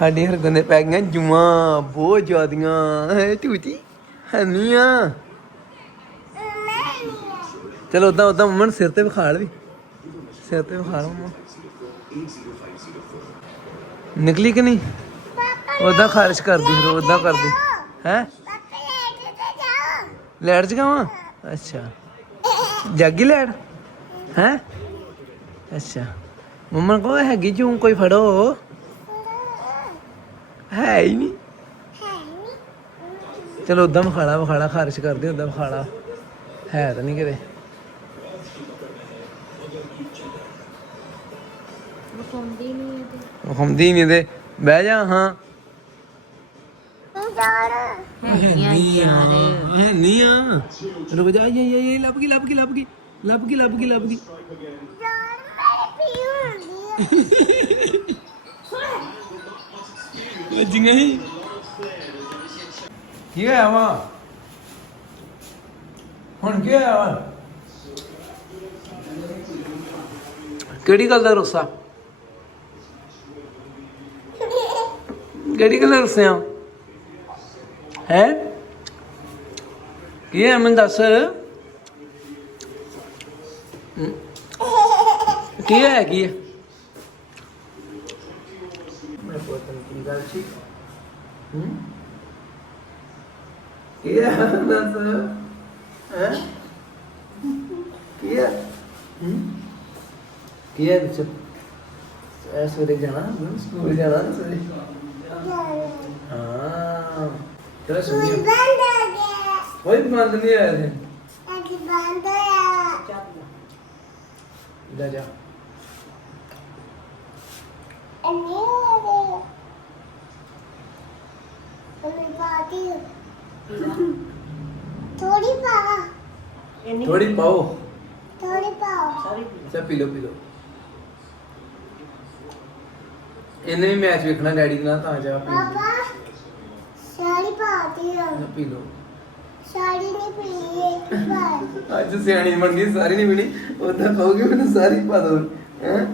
ਸਾਡੀ ਹਰਗੁਣ ਦੇ ਪੈ ਗਈਆਂ ਜੂਆਂ, ਬਹੁਤ ਜ਼ਿਆਦੀਆਂ। ਹੈ ਟੂਟੀ ਹਨੀਆਂ ਚਲੋ ਉਦਾਂ ਉਦਾਂ ਮੰਮਾ ਸਿਰ ਤੇ ਵਿਖਾਲ ਵੀ। ਸਿਰ ਤੇ ਵਿਖਾਲ ਮੰਮਾ। ਨਿਕਲੀ ਕਿ ਨਹੀਂ? ਉਦਾਂ ਖਾਰਿਸ਼ ਕਰਦੀ ਫਿਰ ਉਦਾਂ ਕਰਦੀ। ਹੈ? ਲੈਟ ਚ ਗਾਵਾਂ? ਅੱਛਾ। ਜਾਗੀ ਲੈਟ? ਹੈ? ਅੱਛਾ। ਮੰਮਾ ਕੋ ਹੈਗੀ ਜੂੰ, ਕੋਈ ਫੜੋ। ਹੈ ਹੀ ਨਹੀਂ। ਚਲੋ ਉਦਾਂ ਵਿਖਾਲਾ ਵਿਖਾਲਾ ਖਾਰਿਸ਼ ਕਰਦੇ ਉਦਾਂ ਵਿਖਾਲਾ ਹੈ ਤਾਂ ਨਹੀਂ ਕਿਤੇ। ਵਿਖਾਉਂਦੀ ਨਹੀਂ ਇਹ ਤੇ ਹੁੰਦੀ ਨਹੀਂ ਤੇ ਬਹਿ ਜਾ ਹਾਂ। ਹੈਗੀਆਂ ਯਾਰ ਹੈ ਨਹੀਂ ਆ। ਰੁਕ ਜਾ ਇਹ ਇਹ ਲੱਭ ਗਈ ਲੱਭ ਗਈ ਲੱਭ ਗਈ ਲੱਭ ਗਈ ਲੱਭ ਗਈ ਲੱਭ ਗਈ। ਜਿੰਗੇ ਹੀ। ਕੀ ਹੋਇਆ ਵਾ ਹੁਣ ਕੀ ਹੋਇਆ ਵਾ ਕਿਹੜੀ ਗੱਲ ਦਾ ਰੁੱਸਾ? ਕਿਹੜੀ ਗੱਲ ਦਾ ਰੁੱਸਿਆ ਹੈ? ਕੀ ਹੈ ਮੈਨੂੰ ਦੱਸ। ਕੀ ਹੈ ਕੀ ਹੈ ਮੈਂ ਪੁੱਛਣ ਕੀ ਗੱਲ ਠੀਕ? ਹੂੰ? ਕੀ ਆ? ਦੱਸ। ਹੈ? ਕੀ ਆ? ਹੂੰ? ਕੀ ਆ ਦੱਸ? ਸਵੇਰੇ ਜਾਣਾ? ਹੂੰ ਸਕੂਲ ਜਾਣਾ ਸਵੇਰੇ? ਹਾਂ। ਚਲੋ ਸਕੂਲ ਬੰਦ ਹੋ ਗਿਆ। ਕੋਈ ਬੰਦ ਨਹੀਂ ਆਇਆ ਤੇ ਅੱਜ ਬੰਦ ਹੋਇਆ। ਜਾ ਜਾ। ਨਹੀਂ। ਥੋੜੀ ਪਾਓ। ਥੋੜੀ ਪਾਓ। ਸਾਰੀ ਪੀ ਲਓ। ਪੀ ਲਓ ਇਹਨੇ ਵੀ ਮੈਚ ਵੇਖਣਾ ਡੈਡੀ ਨਾਲ ਤਾਂ ਜਾ ਪੀ ਲਓ। ਪਾਪਾ ਪਾਤੀ ਆ। ਨਾ ਪੀ ਲਓ। ਸਾਰੀ ਨਹੀਂ ਪੀਣੀ ਇੱਕ ਵਾਰ ਅੱਜ ਸਿਆਣੀ ਬਣ ਸਾਰੀ ਨਹੀਂ ਮਿਲੀ ਉਦਾਂ ਕਹੋਗੇ ਮੈਨੂੰ ਸਾਰੀ ਪਾ ਦੋ। ਹੈ?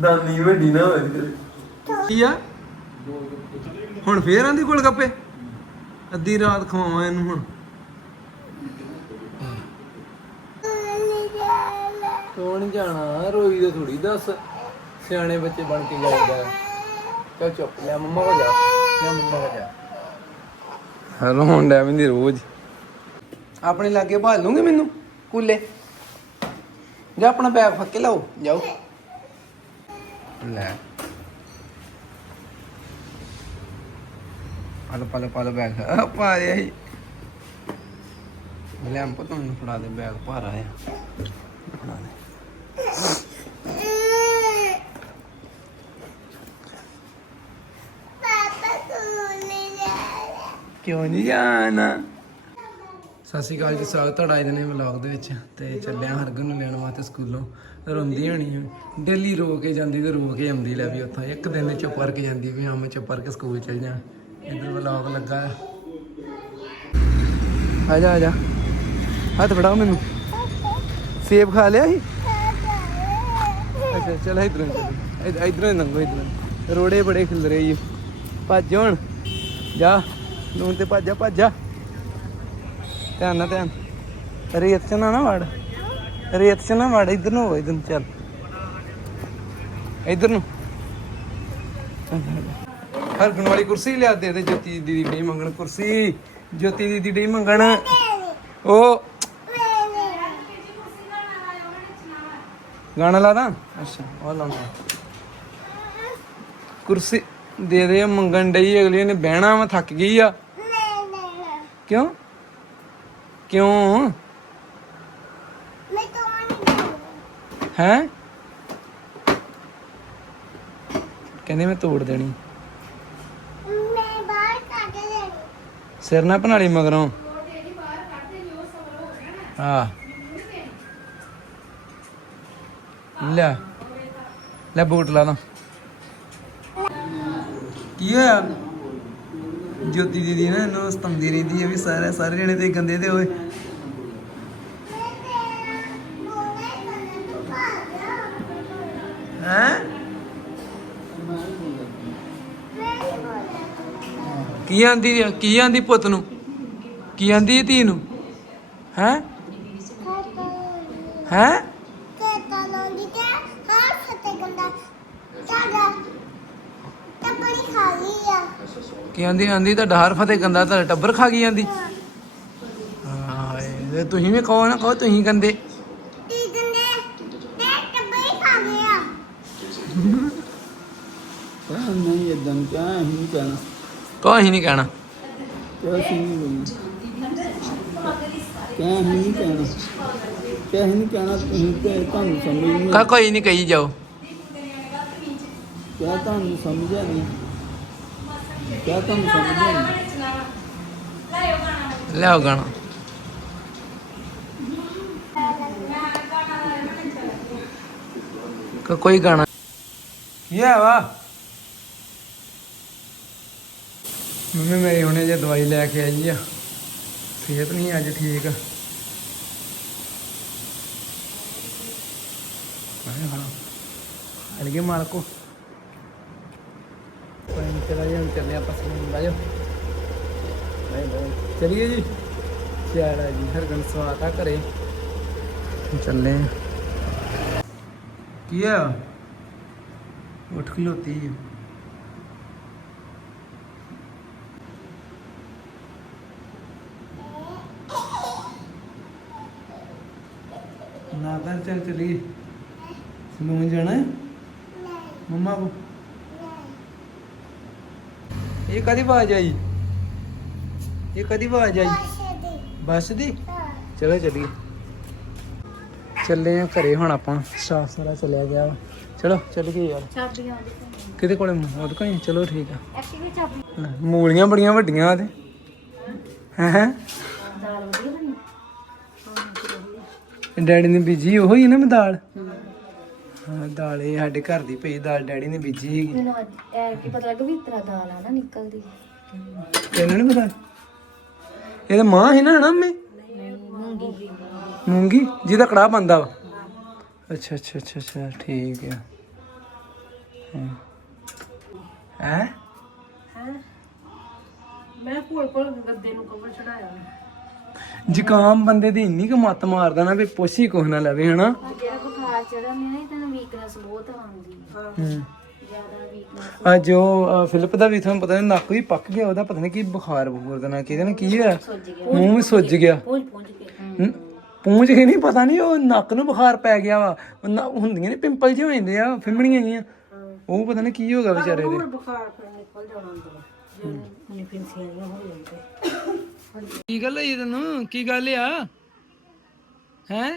ਦਾਨੀ ਵੱਡੀ ਨਾ ਹੋਵੇ ਕੀ ਆ? ਹੁਣ ਫੇਰ ਆਂਦੀ ਕੋਲ ਗੱਪੇ? ਅੱਧੀ ਰਾਤ ਖਵਾਵਾਂ ਇਹਨੂੰ ਹੁਣ। ਕੌਣ ਜਾਣਾ? ਰੋਈ ਦੇ ਥੋੜੀ ਦੱਸ। ਸਿਆਣੇ ਬੱਚੇ ਬਣ ਕੇ ਜਾਈਦਾ ਚੱਲ ਚੁੱਪ ਲੈ ਮੰਮਾ ਕੋ ਜਾ। ਲੈ ਮੰਮਾ ਕੋ ਜਾ। ਹਲੋ ਹੁਣ ਡੈ ਮੈਂਦੀ ਰੋਜ਼। ਆਪਣੇ ਲਾਗੇ ਭਾਲ ਲੂਗੇ ਮੈਨੂੰ? ਕੂਲੇ। ਜਾ ਆਪਣਾ ਬੈਗ ਫੱਕ ਕੇ ਲਾਓ। ਜਾਓ। ਲੈ। ਪਾਲੋ ਪਾਲੋ ਪਾਲੋ ਬੈਗ ਆ ਰਿਹਾ ਹੀ ਲੈ ਅੰਪ ਤੁਹਾਨੂੰ ਫੜਾ ਦੇ ਬੈਗ ਭਾਰਾ ਆ। ਕਿਉਂ ਨਹੀਂ ਜਾਣਾ? ਸਤਿ ਸ਼੍ਰੀ ਅਕਾਲ ਜੀ, ਸਵਾਗਤ ਤੁਹਾਡਾ ਅੱਜ ਨੇ ਵਲੌਗ ਦੇ ਵਿੱਚ। ਤੇ ਚੱਲਿਆ ਹਰਗਨ ਨੂੰ ਲੈਣ ਵਾਸਤੇ ਸਕੂਲੋਂ। ਰੋਂਦੀ ਹੋਣੀ ਡੇਲੀ ਰੋ ਕੇ ਜਾਂਦੀ ਤੇ ਰੋ ਕੇ ਆਉਂਦੀ ਲੈ ਵੀ ਉੱਥੋਂ। ਇੱਕ ਦਿਨ ਚੁੱਪ ਕਰਕੇ ਜਾਂਦੀ ਵੀ ਹਾਂ, ਮੈਂ ਚੁੱਪ ਕਰਕੇ ਸਕੂਲ ਚਲ ਜਾ। ਇੱਧਰ ਵਲੌਗ ਲੱਗਾ। ਆ। ਜਾ ਆ ਜਾ। ਹੱਥ ਫੜਾਓ ਮੈਨੂੰ। ਸੇਬ ਖਾ ਲਿਆ ਸੀ? ਅੱਛਾ, ਚਲ ਇਧਰੋਂ ਚੱਲ ਇਧਰੋਂ ਲੰਘੋ, ਇਧਰੋਂ ਰੋੜੇ ਬੜੇ ਖਿਲ ਰਹੇ ਜੀ। ਭੱਜ ਹੁਣ। ਜਾ। ਲੂਣ ਤੇ ਭੱਜ ਜਾ ਧਿਆਨ ਨਾਲ, ਧਿਆਨ। ਰੇਤ ਚ ਨਾ ਨਾ ਵੜ। ਰੇਤ ਚ ਨਾ ਵੜ, ਇਧਰ ਨੂੰ ਹੋ, ਇਧਰ ਨੂੰ ਚੱਲ। ਇਧਰ ਨੂੰ। ਹਰਗੁਣ ਵਾਲੀ ਕੁਰਸੀ ਲਿਆ ਦੇ ਦੇ, ਜੋਤੀ ਦੀਦੀ ਡੀ ਮੰਗਣ ਕੁਰਸੀ। ਜੋਤੀ ਦੀਦੀ ਡੀ ਮੰਗਣ। ਉਹ ਗਾਣਾ ਲਾਦਾ ਅੱਛਾ, ਉਹ ਲਾਉਂਦਾ। ਕੁਰਸੀ ਦੇ ਦੇ, ਮੰਗਣ ਡਈ ਅਗਲੀ ਨੇ ਬਹਿਣਾ ਮੈਂ ਥੱਕ ਗਈ ਆ। ਕਿਉਂ? ਕਿਉਂ? ਮੈਂ ਤੋੜਨੀ ਹੈ? ਕਹਿੰਦੇ ਮੈਂ ਤੋੜ ਦੇਣੀ। ਮੈਂ ਬਾਹਰ ਕੱਢ ਦੇਣੀ ਸਿਰ ਨਾ ਬਣਾ ਮਗਰੋਂ। ਹਾਂ ਲੈ। ਲੈ ਬੂਟ ਲਾ ਲਾ। ਕੀ ਹੋਇਆ? ਜੋਤੀ ਦੀਦੀ ਨਾ ਇਹਨੂੰ ਸਤੰਦੀ ਰਹਿੰਦੀ ਹੈ ਵੀ ਸਾਰੇ ਸਾਰੇ ਜਣੇ ਤੇ ਗੰਦੇ ਤੇ ਹੋਏ ਹੈ? ਕੀ ਆਂਦੀ ਕੀ ਆਂਦੀ ਪੁੱਤ ਨੂੰ? ਕੀ ਆਂਦੀ ਧੀ ਨੂੰ? ਹੈ? ਹੈ ਕੇਤਾ ਲੋਂਦੀ ਤੇ ਹਾਂ ਸਤੇ ਗੰਦਾ ਚਾਗਾ ਟੱਪੜੀ ਖਾ ਲਈ ਆ ਕੀ ਆਂਦੀ ਆਂਦੀ ਤਾਂ ਡਾਰ ਫਤੇ ਗੰਦਾ ਤਾਂ ਟੱਬਰ ਖਾ ਗਈ ਆਂਦੀ। ਹਾਂ ਇਹ ਤੁਸੀਂ ਵੀ ਕਹੋ ਨਾ ਕਹੋ ਤੁਸੀਂ ਗੰਦੇ। ਕਹਿ ਨਹੀਂ ਇਦਾਂ ਕਿਆ ਹੀ ਨਹੀਂ ਕਹਿਣਾ ਕਹੋ ਅਸੀਂ ਨਹੀਂ ਕਹਿਣਾ। ਕਿਆ ਸੀ ਨਹੀਂ ਬੋਲਣਾ ਕਿਆ ਹੀ ਨਹੀਂ ਕਹਿਣਾ। ਕਿਆ ਹੀ ਨਹੀਂ ਕਹਿਣਾ ਤੁਸੀਂ ਤੇ ਤੁਹਾਨੂੰ ਸਮਝ ਨਹੀਂ ਕਾ ਕੋਈ ਨਹੀਂ ਕਹੀ ਜਾਓ। ਤੁਹਾਨੂੰ ਸਮਝਿਆ ਨਹੀਂ ਕਿਆ ਤੁਹਾਨੂੰ ਸਮਝਿਆ ਨਹੀਂ। ਲਿਆਓ ਗਾਣਾ। ਕਾ ਕੋਈ ਗਾਣਾ। ਕੀ ਹੈ ਵਾ? ਮੰਮੀ ਮੇਰੀ ਹੁਣੇ ਜੇ ਦਵਾਈ ਲੈ ਕੇ ਆਈ ਆ। ਸਿਹਤ ਨਹੀਂ ਅੱਜ ਠੀਕ। ਆਏ ਹਾਂ ਅਲਗੇ ਮਾਲਕੋ ਚਲਾ ਜਾਂ ਚੱਲੇ ਆਪਾਂ ਸਲੂਨ ਬਾਜੋ ਬਾਏ ਬਾਏ। ਚਲਿਏ ਜੀ। ਚਲਾ ਜੀ ਹਰ ਗਨ ਸਵਾਤਾ ਕਰੇ ਚੱਲੇ ਆਂ। ਕੀ ਆ? ਉੱਠ ਖਲੋਤੀ ਜੀ। ਨਾ ਕਰ ਚੱਲ ਚਲੀ ਸਲੂਨ ਜਾਣਾ ਹੈ? ਮੰਮਾ ਕੋ ਇਹ ਕਦੀ ਆਵਾਜ਼ ਆਈ? ਇਹ ਕਦੀ ਆਵਾਜ਼ ਆਈ? ਬੱਸ ਦੀ। ਹਾਂ। ਚਲੋ ਚੱਲੀਏ। ਚੱਲੇ ਆ ਘਰੇ ਹੁਣ ਆਪਾਂ। ਸਟਾਫ ਸਾਰਾ ਚਲਿਆ ਗਿਆ ਵਾ। ਚਲੋ ਚੱਲ ਗਏ ਯਾਰ। ਚਾਬੀਆਂ ਉਹਦੇ ਕਿਤੇ ਕੋਲੇ ਉਹਦੇ ਕੋਲ ਹੀ? ਚਲੋ ਠੀਕ ਆ। ਐਕਚੁਅਲੀ ਚਾਬੀ? ਲੈ, ਮੂਲੀਆਂ ਬੜੀਆਂ ਵੱਡੀਆਂ ਤੇ। ਹੈ ਦਾਲ ਵਧੀਆ ਬਣੀ? ਡੈਡੀ ਨੇ ਬੀਜੀ ਉਹੋ ਹੀ ਨਾ ਮੈਂ ਦਾਲ? ਹਾਂ ਦਾਲ ਇਹ ਸਾਡੇ ਘਰ ਦੀ ਪਈ ਦਾਲ ਡੈਡੀ ਨੇ ਬੀਜੀ ਹੈਗੀ ਮੈਨੂੰ ਅੱਜ ਇਹ ਕੀ ਪਤਾ ਲੱਗਾ ਵੀ ਇਸ ਤਰ੍ਹਾਂ ਦਾਲ ਆ ਨਾ ਨਿਕਲਦੀ। ਤੈਨੂੰ ਨਹੀਂ ਪਤਾ? ਇਹ ਤਾਂ ਮਾਂ ਹੈ ਨਾ ਹਨਾ ਮੈਂ ਮੂੰਗੀ। ਮੂੰਗੀ ਜਿਹਦਾ ਕੜਾਹ ਬੰਦਾ ਵਾ। ਅੱਛਾ ਅੱਛਾ ਅੱਛਾ ਅੱਛਾ ਠੀਕ ਆ। ਹੈ। ਮੈਂ ਕੋਲ ਕੋਲ ਗੱਦੇ ਨੂੰ ਕਵਰ ਚੜਾਇਆ ਜ਼ੁਕਾਮ ਬੰਦੇ ਦੀ ਇੰਨੀ ਕੁ ਮੱਤ ਮਾਰਦਾ ਨਾ ਵੀ ਪੁੱਛੀ ਕੁਛ ਨਾ ਲਵੇ ਹਨਾ? ਬੁਖਾਰ ਚੜਾ ਮੈਂ ਨਾ ਤੈਨੂੰ ਵੀਕਨੈਸ ਬਹੁਤ ਆਉਂਦੀ ਹੂੰ। ਜ਼ਿਆਦਾ ਵੀਕਨੈਸ ਆ ਜੋ ਅ, ਫਿਲਿਪ ਦਾ ਵੀ ਤੁਹਾਨੂੰ ਪਤਾ ਨਹੀਂ ਨੱਕ ਵੀ ਪੱਕ ਗਿਆ ਉਹਦਾ ਪਤਾ ਨਹੀਂ ਕੀ ਬੁਖਾਰ ਬਖੂਰ ਦਾ ਨਾ ਕਿਹਦੇ ਨਾਲ ਕੀ ਹੋਇਆ? ਮੂੰਹ ਵੀ ਸੁੱਜ ਗਿਆ। ਕੇ। ਹੂੰ, ਪੂੰਝ ਕੇ ਨਹੀਂ ਪਤਾ ਨਹੀਂ ਉਹ ਨੱਕ ਨੂੰ ਬੁਖਾਰ ਪੈ ਗਿਆ ਵਾ। ਉਹ ਨਾ- ਹੁੰਦੀਆਂ ਨੇ ਪਿੰਪਲ ਜਿਹੇ ਹੋ ਜਾਂਦੇ ਆ ਫਿੰਮਣੀਆਂ ਜੀਆਂ ਉਹ ਪਤਾ ਨਹੀਂ ਕੀ ਹੋ ਗਿਆ ਵਿਚਾਰੇ ਦੇ। ਬੁਖਾਰ ਫਿਰ ਨਿਕਲ ਜਾਣਾ ਅੰਦਰ। ਜਿਹੜੇ ਮੈਨੂੰ ਫਿੰਸੀਆਂ ਹੋ ਜਾਂਦੇ ਕੀ ਗੱਲ ਹੋਈ ਤੈਨੂੰ? ਕੀ ਗੱਲ ਆ? ਹੈ?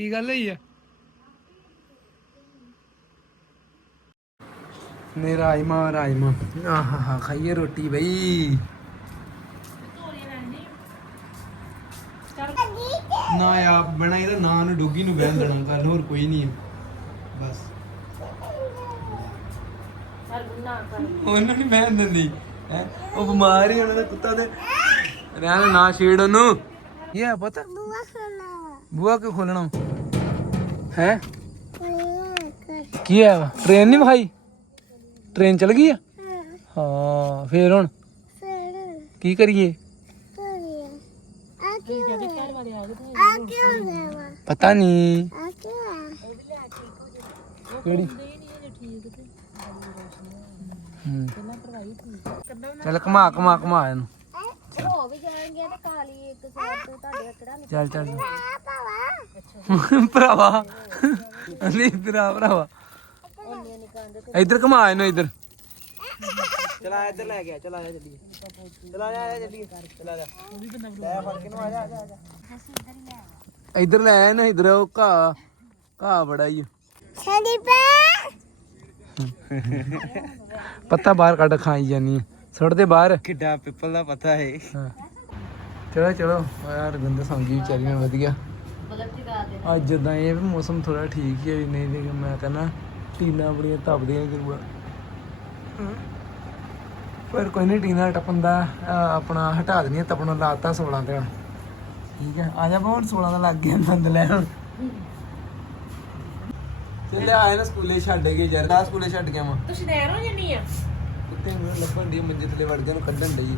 ਕੀ ਗੱਲ ਹੋਈ ਆ? ਨੇ ਰਾਜਮਾ ਰਾਜਮਾ। ਆਹਾ ਖਾਈਏ ਰੋਟੀ ਬਈ। ਨਾ ਆ ਬਣਾਈ ਤਾਂ ਨਾਂ ਨੂੰ ਡੁੱਗੀ ਨੂੰ ਬਹਿਣ ਦੇਣਾ ਕਰ ਹੋਰ ਕੋਈ ਨਹੀਂ ਬਸ। ਹਰ ਗੁਨਾ ਉਹਨੂੰ ਨਹੀਂ ਬਹਿਣ ਦਿੰਦੀ। ਹੈ? ਉਹ ਬਿਮਾਰ ਹੀ ਉਹਨਾਂ ਦਾ ਕੁੱਤਾ ਤੇ। ਰਹਿਣ ਨਾ ਛੇੜ ਉਹਨੂੰ। ਕੀ ਪਤਾ? ਬੁਆ ਕਿਉਂ ਖੋਲਣਾ? ਹੈ? ਕੀ ਹੈ ਟ੍ਰੇਨ ਨਹੀਂ ਵਿਖਾਈ? ਟ੍ਰੇਨ ਚਲ ਗਈ ਆ? ਹਾਂ ਫੇਰ ਹੁਣ? ਕੀ ਕਰੀਏ? ਆ ਆ ਪਤਾ ਨਹੀਂ ਆ ਕਿਹੜੀ। ਚੱਲ ਘਮਾ ਘਮਾ ਘਮਾ ਇਹਨੂੰ। ਹੋ ਵੀ ਜਾਣਗੇ ਤੇ ਕਾਲੀ ਇੱਕ ਸਾਈਡ ਤੋਂ ਤੁਹਾਡੇ ਕਿਹੜਾ ਚੱਲ ਚੱਲ। ਆ ਭਰਾਵਾ। ਨਹੀਂ ਤੇਰਾ ਭਰਾਵਾ। ਇੱਧਰ ਘਮਾ ਇਹਨੂੰ ਇੱਧਰ। ਚਲਾ ਇੱਧਰ ਲੈ ਗਿਆ ਚਲਾ ਜਾ ਜੱਦੀ ਚਲਾ ਜਾ ਜੱਦੀ ਚਲਾ ਜਾ ਲੈ ਫੜ ਕੇ ਨੂੰ ਆ ਜਾ ਆ ਜਾ ਇੱਧਰ ਲੈ ਆਇਆ ਨਾ ਇੱਧਰ ਉਹ ਘਾ ਘਾ ਬੜਾ ਹੀ। ਛੜੀ ਪਾ ਪੱਤਾ ਬਾਹਰ ਕੱਢ ਖਾਈ ਜਾਨੀ ਸੁੱਟ ਦੇ ਬਾਹਰ। ਕਿੱਡਾ ਪਿੱਪਲ ਦਾ ਪਤਾ ਹੈ ਹਾਂ। ਚਲੋ ਚਲੋ। ਯਾਰ ਗੰਦਾ ਸੰਗੀ ਵਿਚਾਰੀਆਂ ਵਧੀਆ। ਜਗਾ ਦੇ ਅੱਜ ਜਦਾਂ ਇਹ ਵੀ ਮੌਸਮ ਥੋੜਾ ਠੀਕ ਹੀ ਹੈ ਨਹੀਂ ਤੇ ਮੈਂ ਕਹਿੰਦਾ ਟੀਨਾ ਬੜੀਆਂ ਤਪਦੀਆਂ ਜ਼ਰੂਰ। ਪਰ ਕੋਈ ਨਹੀਂ ਟੀਨਾ ਦਾ ਅਹ, ਆਪਣਾ ਹਟਾ ਦੇਣੀ ਤਪਣੋਂ ਲਾਤਾ 16 ਤੇ ਹੁਣ। ਠੀਕ ਹੈ ਆ ਜਾ ਬਹੁਤ 16 ਦਾ ਲੱਗ ਗਿਆ ਨੰਦ ਲੈ ਹੁਣ ਚੱਲੇ ਆਏ ਨਾ ਸਕੂਲੇ ਛੱਡ ਗਏ ਯਾਰ ਦਾ ਸਕੂਲੇ ਛੱਡ ਗਿਆ ਮੈਂ ਤੂੰ ਸ਼ਦੈਰ ਹੋ ਜੰਨੀ ਆ। ਉੱਤੇ ਮੈਨੂੰ ਲੱਭਣ ਦੀ ਮੰਜੇ ਥੱਲੇ ਵੜ ਗਿਆ ਨੂੰ ਕੱਢਣ ਡਈ